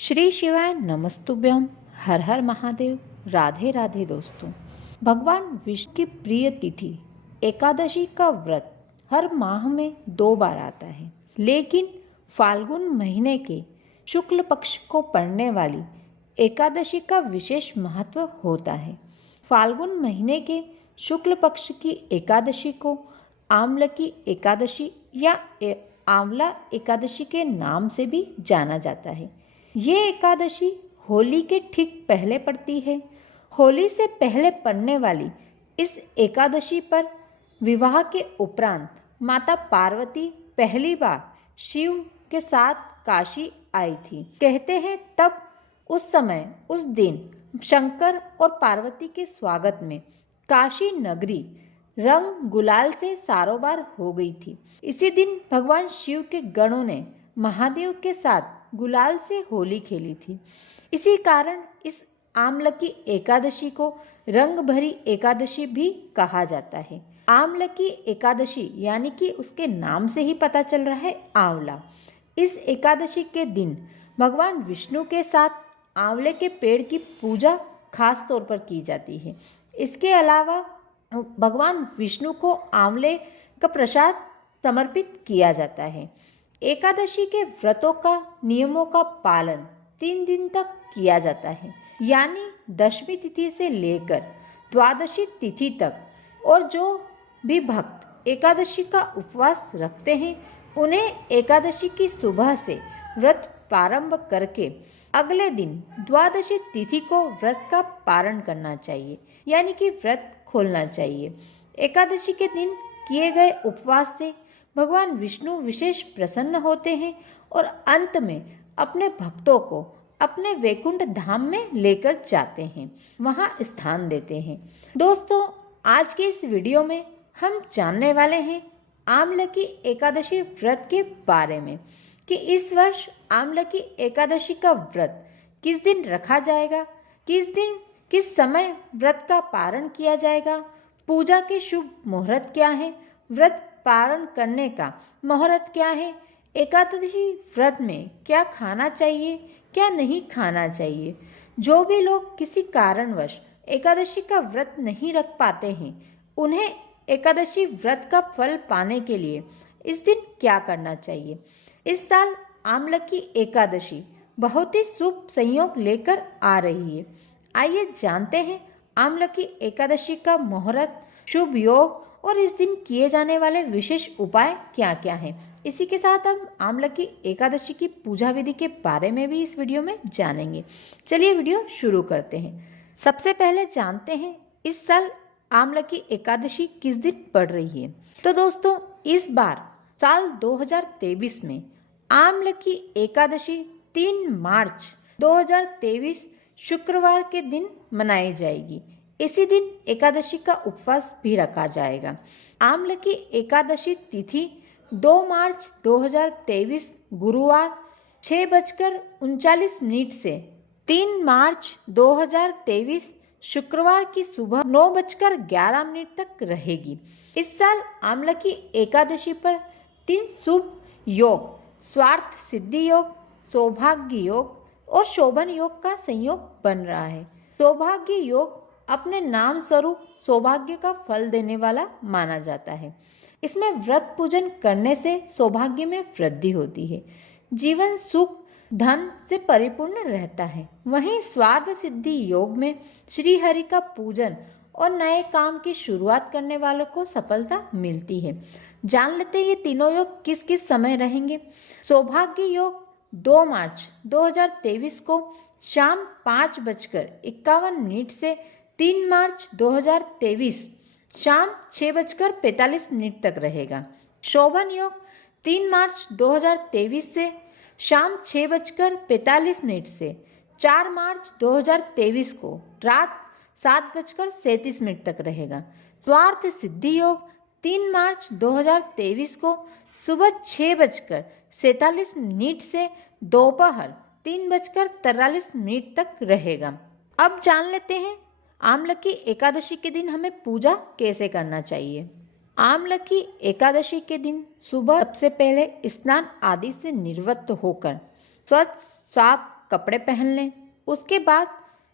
श्री शिवाय नमस्तुभ्यम। हर हर महादेव। राधे राधे दोस्तों। भगवान विष्णु की प्रिय तिथि एकादशी का व्रत हर माह में 2 बार आता है, लेकिन फाल्गुन महीने के शुक्ल पक्ष को पड़ने वाली एकादशी का विशेष महत्व होता है। फाल्गुन महीने के शुक्ल पक्ष की एकादशी को आमलकी एकादशी या आंवला एकादशी के नाम से भी जाना जाता है। ये एकादशी होली के ठीक पहले पड़ती है। होली से पहले पड़ने वाली इस एकादशी पर विवाह के उपरांत माता पार्वती पहली बार शिव के साथ काशी आई थी। कहते हैं तब उस समय उस दिन शंकर और पार्वती के स्वागत में काशी नगरी रंग गुलाल से सारोबार हो गई थी। इसी दिन भगवान शिव के गणों ने महादेव के साथ गुलाल से होली खेली थी। इसी कारण इस आमलकी एकादशी को रंग भरी एकादशी भी कहा जाता है। आमलकी एकादशी यानी कि उसके नाम से ही पता चल रहा है आंवला। इस एकादशी के दिन भगवान विष्णु के साथ आंवले के पेड़ की पूजा खास तौर पर की जाती है। इसके अलावा भगवान विष्णु को आंवले का प्रसाद समर्पित किया जाता है। एकादशी के व्रतों का नियमों का पालन 3 दिन तक किया जाता है, यानी दशमी तिथि से लेकर द्वादशी तिथि तक। और जो भी भक्त एकादशी का उपवास रखते हैं उन्हें एकादशी की सुबह से व्रत प्रारंभ करके अगले दिन द्वादशी तिथि को व्रत का पारण करना चाहिए, यानी कि व्रत खोलना चाहिए। एकादशी के दिन किए गए उपवास से भगवान विष्णु विशेष प्रसन्न होते हैं और अंत में अपने भक्तों को अपने वैकुंठ धाम में लेकर जाते हैं, वहां स्थान देते हैं। दोस्तों, आज के इस वीडियो में हम जानने वाले हैं आमलकी एकादशी व्रत के बारे में कि इस वर्ष आमलकी एकादशी का व्रत किस दिन रखा जाएगा, किस दिन किस समय व्रत का पारण किया जाएगा, पूजा के शुभ मुहूर्त क्या है, व्रत पारण करने का मुहूर्त क्या है, एकादशी व्रत में क्या खाना चाहिए क्या नहीं खाना चाहिए। जो भी लोग किसी कारणवश एकादशी का व्रत नहीं रख पाते हैं उन्हें एकादशी व्रत का फल पाने के लिए इस दिन क्या करना चाहिए। इस साल आमलकी एकादशी बहुत ही शुभ संयोग लेकर आ रही है। आइए जानते हैं आमलकी एकादशी का मुहूर्त, शुभ योग और इस दिन किए जाने वाले विशेष उपाय क्या क्या हैं। इसी के साथ हम आमलकी एकादशी की पूजा विधि के बारे में भी इस वीडियो में जानेंगे। चलिए वीडियो शुरू करते हैं। सबसे पहले जानते हैं इस साल आमलकी एकादशी किस दिन पड़ रही है। तो दोस्तों, इस बार साल 2023 में आमलकी एकादशी 3 मार्च 2023 शुक्रवार के दिन मनाई जाएगी। इसी दिन एकादशी का उपवास भी रखा जाएगा। आमलकी एकादशी तिथि 2 मार्च 2023 गुरुवार 6:39 से 3 मार्च 2023 शुक्रवार की सुबह 9:11 तक रहेगी। इस साल आमलकी एकादशी पर 3 शुभ योग, स्वार्थ सिद्धि योग, सौभाग्य योग और शोभन योग का संयोग बन रहा है। सौभाग्य योग अपने नाम स्वरूप सौभाग्य का फल देने वाला माना जाता है। इसमें व्रत पूजन करने से सौभाग्य में वृद्धि होती है, जीवन सुख धन से परिपूर्ण रहता है। वहीं स्वार्थ सिद्धि योग में श्री हरि का पूजन और नए काम की शुरुआत करने वालों को सफलता मिलती है। जान लेते हैं ये तीनों योग किस किस समय रहेंगे। सौभाग्य योग 2 मार्च 2023 को शाम 5:51 से 3 मार्च 2023 शाम 6:45 तक रहेगा। शोभन योग 3 मार्च 2023 से शाम 6:45 से 4 मार्च 2023 को रात 7:37 तक रहेगा। स्वार्थ सिद्धि योग 3 मार्च 2023 को सुबह 6:47 से दोपहर 3:43 तक रहेगा। अब जान लेते हैं आमलकी एकादशी के दिन हमें पूजा कैसे करना चाहिए। आमलकी एकादशी के दिन सुबह सबसे पहले स्नान आदि से निवृत्त होकर स्वच्छ साफ कपड़े पहन लें। उसके बाद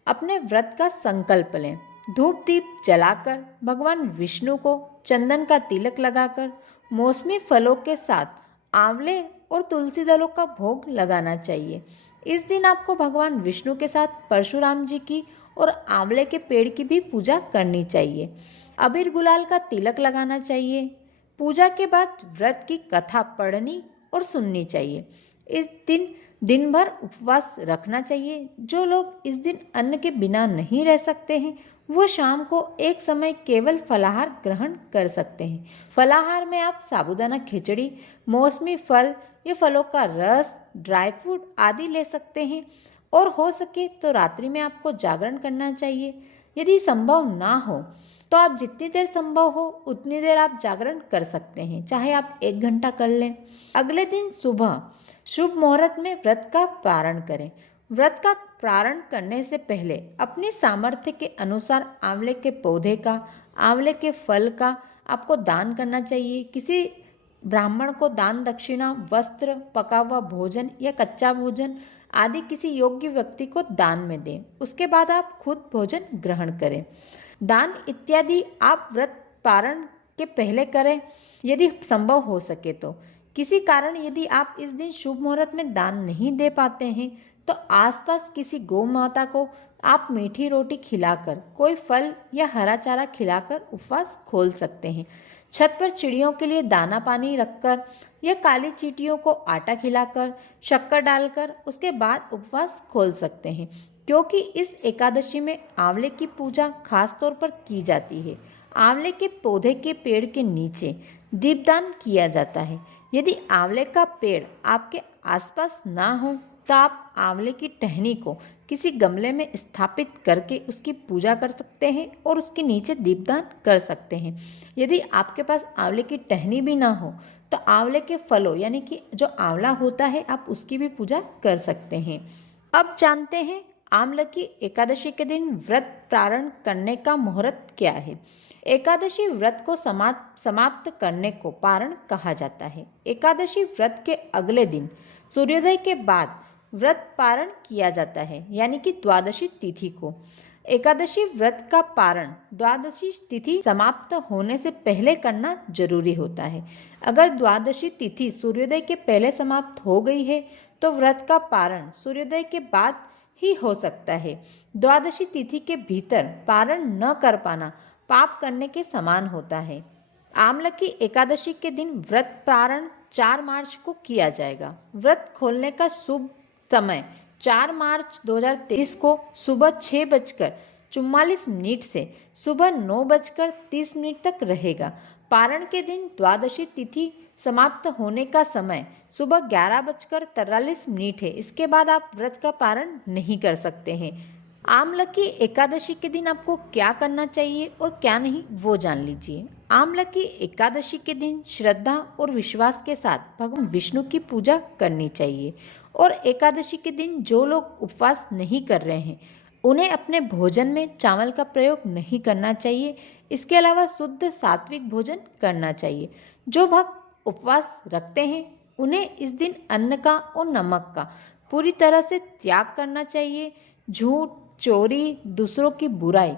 अपने व्रत का संकल्प लें। धूप दीप जलाकर भगवान विष्णु को चंदन का तिलक लगाकर मौसमी फलों के साथ आंवले और तुलसी दलों का भोग लगाना चाहिए। इस दिन आपको भगवान विष्णु के साथ परशुराम जी की और आंवले के पेड़ की भी पूजा करनी चाहिए। अबीर गुलाल का तिलक लगाना चाहिए। पूजा के बाद व्रत की कथा पढ़नी और सुननी चाहिए। इस दिन दिन भर उपवास रखना चाहिए। जो लोग इस दिन अन्न के बिना नहीं रह सकते हैं वो शाम को एक समय केवल फलाहार ग्रहण कर सकते हैं। फलाहार में आप साबूदाना खिचड़ी, मौसमी फल या फलों का रस, ड्राई फ्रूट आदि ले सकते हैं। और हो सके तो रात्रि में आपको जागरण करना चाहिए। यदि संभव ना हो तो आप जितनी देर संभव हो उतनी देर आप जागरण कर सकते हैं, चाहे आप 1 घंटा कर लें। अगले दिन सुबह शुभ मुहूर्त में व्रत का प्रारंभ करें। व्रत का प्रारंभ करने से पहले अपनी सामर्थ्य के अनुसार आंवले के पौधे का, आंवले के फल का आपको दान करना चाहिए। किसी ब्राह्मण को दान दक्षिणा, वस्त्र, पका हुआ भोजन या कच्चा भोजन आदि किसी योग्य व्यक्ति को दान में दें। उसके बाद आप खुद भोजन ग्रहण करें। दान इत्यादि आप व्रत प्रारंभ के पहले करें यदि संभव हो सके तो। किसी कारण यदि आप इस दिन शुभ मुहूर्त में दान नहीं दे पाते हैं तो आसपास किसी गौ माता को आप मीठी रोटी खिलाकर, कोई फल या हरा चारा खिलाकर उपवास खोल सकते हैं। छत पर चिड़ियों के लिए दाना पानी रखकर या काली चींटियों को आटा खिलाकर, शक्कर डालकर उसके बाद उपवास खोल सकते हैं। क्योंकि इस एकादशी में आंवले की पूजा खास तौर पर की जाती है। आंवले के पौधे के पेड़ के नीचे दीपदान किया जाता है। यदि आंवले का पेड़ आपके आसपास ना हो तो आप आंवले की टहनी को किसी गमले में स्थापित करके उसकी पूजा कर सकते हैं और उसके नीचे दीपदान कर सकते हैं। यदि आपके पास आंवले की टहनी भी ना हो तो आंवले के फलों यानी कि जो आंवला होता है आप उसकी भी पूजा कर सकते हैं। अब जानते हैं आमलकी एकादशी के दिन व्रत प्रारंभ करने का मुहूर्त क्या है। एकादशी व्रत को समाप्त करने को पारण कहा जाता है। एकादशी व्रत के अगले दिन सूर्योदय के बाद व्रत पारण किया जाता है, यानी कि द्वादशी तिथि को। एकादशी व्रत का पारण द्वादशी तिथि समाप्त होने से पहले करना जरूरी होता है। अगर द्वादशी तिथि सूर्योदय के पहले समाप्त हो गई है तो व्रत का पारण सूर्योदय के बाद ही हो सकता है। द्वादशी तिथि के भीतर पारण न कर पाना पाप करने के समान होता है। आमलकी एकादशी के दिन व्रत पारण 4 मार्च को किया जाएगा। व्रत खोलने का शुभ समय 4 मार्च 2023 को सुबह 6:44 से सुबह 9:30 तक रहेगा। पारण के दिन द्वादशी तिथि समाप्त होने का समय सुबह 11:43 है। इसके बाद आप व्रत का पारण नहीं कर सकते हैं। आमलकी एकादशी के दिन आपको क्या करना चाहिए और क्या नहीं वो जान लीजिए। आमलकी एकादशी के दिन श्रद्धा और विश्वास के साथ भगवान विष्णु की पूजा करनी चाहिए। और एकादशी के दिन जो लोग उपवास नहीं कर रहे हैं उन्हें अपने भोजन में चावल का प्रयोग नहीं करना चाहिए। इसके अलावा शुद्ध सात्विक भोजन करना चाहिए। जो भक्त उपवास रखते हैं उन्हें इस दिन अन्न का और नमक का पूरी तरह से त्याग करना चाहिए। झूठ, चोरी, दूसरों की बुराई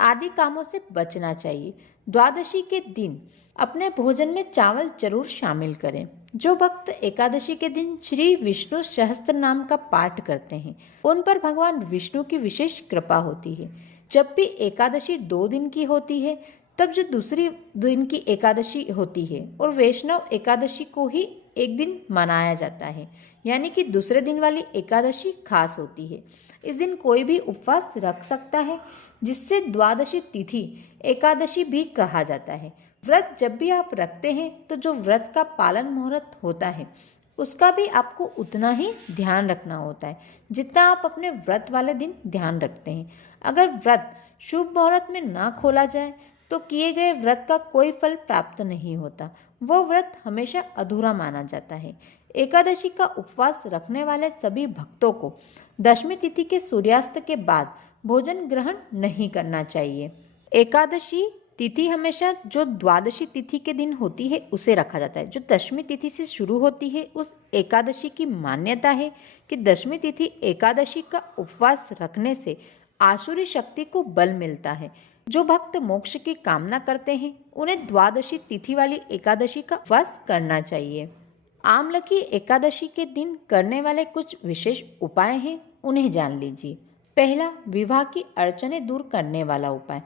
आदि कामों से बचना चाहिए। द्वादशी के दिन अपने भोजन में चावल जरूर शामिल करें। जो भक्त एकादशी के दिन श्री विष्णु सहस्त्र नाम का पाठ करते हैं उन पर भगवान विष्णु की विशेष कृपा होती है। जब भी एकादशी 2 दिन की होती है तब जो दूसरी दिन की एकादशी होती है और वैष्णव एकादशी को ही एक दिन मनाया जाता है, यानी कि दूसरे दिन वाली एकादशी खास होती है। इस दिन कोई भी उपवास रख सकता है, जिससे द्वादशी तिथि एकादशी भी कहा जाता है। व्रत जब भी आप रखते हैं तो जो व्रत का पालन मुहूर्त होता है उसका भी आपको उतना ही ध्यान रखना होता है जितना आप अपने व्रत वाले दिन ध्यान रखते हैं। अगर व्रत शुभ मुहूर्त में ना खोला जाए तो किए गए व्रत का कोई फल प्राप्त नहीं होता। वो व्रत हमेशा अधूरा माना जाता है। एकादशी का उपवास रखने वाले सभी भक्तों को दशमी तिथि के सूर्यास्त के बाद भोजन ग्रहण नहीं करना चाहिए। एकादशी तिथि हमेशा जो द्वादशी तिथि के दिन होती है उसे रखा जाता है। जो दशमी तिथि से शुरू होती है उस एकादशी की मान्यता है कि दशमी तिथि एकादशी का उपवास रखने से आसुरी शक्ति को बल मिलता है। जो भक्त मोक्ष की कामना करते हैं उन्हें द्वादशी तिथि वाली एकादशी का उपवास करना चाहिए। आमलकी एकादशी के दिन करने वाले कुछ विशेष उपाय हैं, उन्हें जान लीजिए। पहला, विवाह की अड़चनें दूर करने वाला उपाय।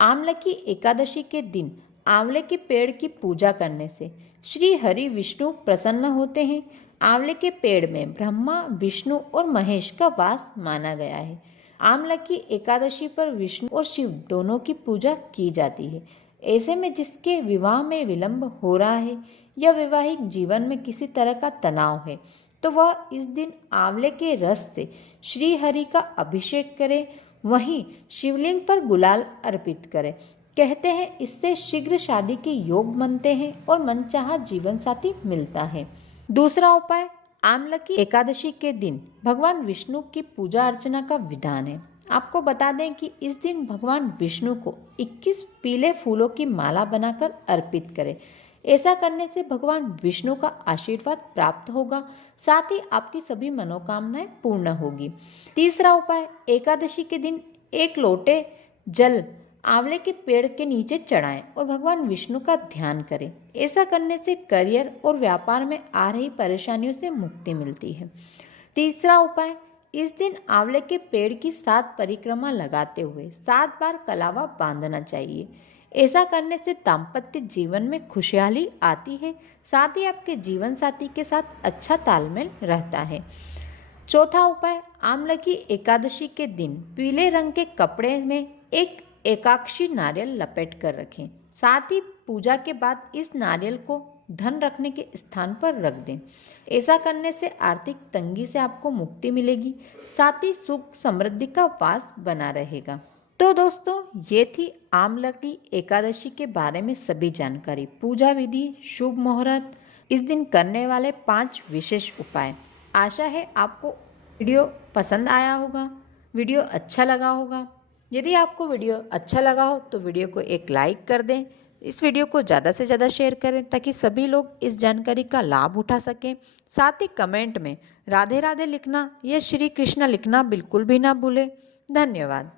आमलकी एकादशी के दिन आंवले के पेड़ की पूजा करने से श्री हरि विष्णु प्रसन्न होते हैं। आंवले के पेड़ में ब्रह्मा, विष्णु और महेश का वास माना गया है। आमलकी एकादशी पर विष्णु और शिव दोनों की पूजा की जाती है। ऐसे में जिसके विवाह में विलंब हो रहा है या वैवाहिक जीवन में किसी तरह का तनाव है तो वह इस दिन आंवले के रस से श्री हरि का अभिषेक करे, वहीं शिवलिंग पर गुलाल अर्पित करें। कहते हैं इससे शीघ्र शादी के योग बनते हैं और मनचाहा जीवन साथी मिलता है। दूसरा उपाय, आमलकी एकादशी के दिन भगवान विष्णु की पूजा अर्चना का विधान है। आपको बता दें कि इस दिन भगवान विष्णु को 21 पीले फूलों की माला बनाकर अर्पित करें। ऐसा करने से भगवान विष्णु का आशीर्वाद प्राप्त होगा, साथ ही आपकी सभी मनोकामनाएं पूर्ण होगी। तीसरा उपाय, एकादशी के दिन 1 लोटे जल आंवले के पेड़ के नीचे चढ़ाएं और भगवान विष्णु का ध्यान करें। ऐसा करने से करियर और व्यापार में आ रही परेशानियों से मुक्ति मिलती है। तीसरा उपाय, इस दिन आंवले के पेड़ की 7 परिक्रमा लगाते हुए 7 बार कलावा बांधना चाहिए। ऐसा करने से दाम्पत्य जीवन में खुशहाली आती है, साथ ही आपके जीवन साथी के साथ अच्छा तालमेल रहता है। चौथा उपाय, आमलकी एकादशी के दिन पीले रंग के कपड़े में एक एकाक्षी नारियल लपेट कर रखें। साथ ही पूजा के बाद इस नारियल को धन रखने के स्थान पर रख दें। ऐसा करने से आर्थिक तंगी से आपको मुक्ति मिलेगी, साथ ही सुख समृद्धि का वास बना रहेगा। तो दोस्तों, ये थी आमलकी एकादशी के बारे में सभी जानकारी, पूजा विधि, शुभ मुहूर्त, इस दिन करने वाले 5 विशेष उपाय। आशा है आपको वीडियो पसंद आया होगा, वीडियो अच्छा लगा होगा। यदि आपको वीडियो अच्छा लगा हो तो वीडियो को एक लाइक कर दें, इस वीडियो को ज़्यादा से ज़्यादा शेयर करें ताकि सभी लोग इस जानकारी का लाभ उठा सकें। साथ ही कमेंट में राधे राधे लिखना या श्री कृष्ण लिखना बिल्कुल भी ना भूलें। धन्यवाद।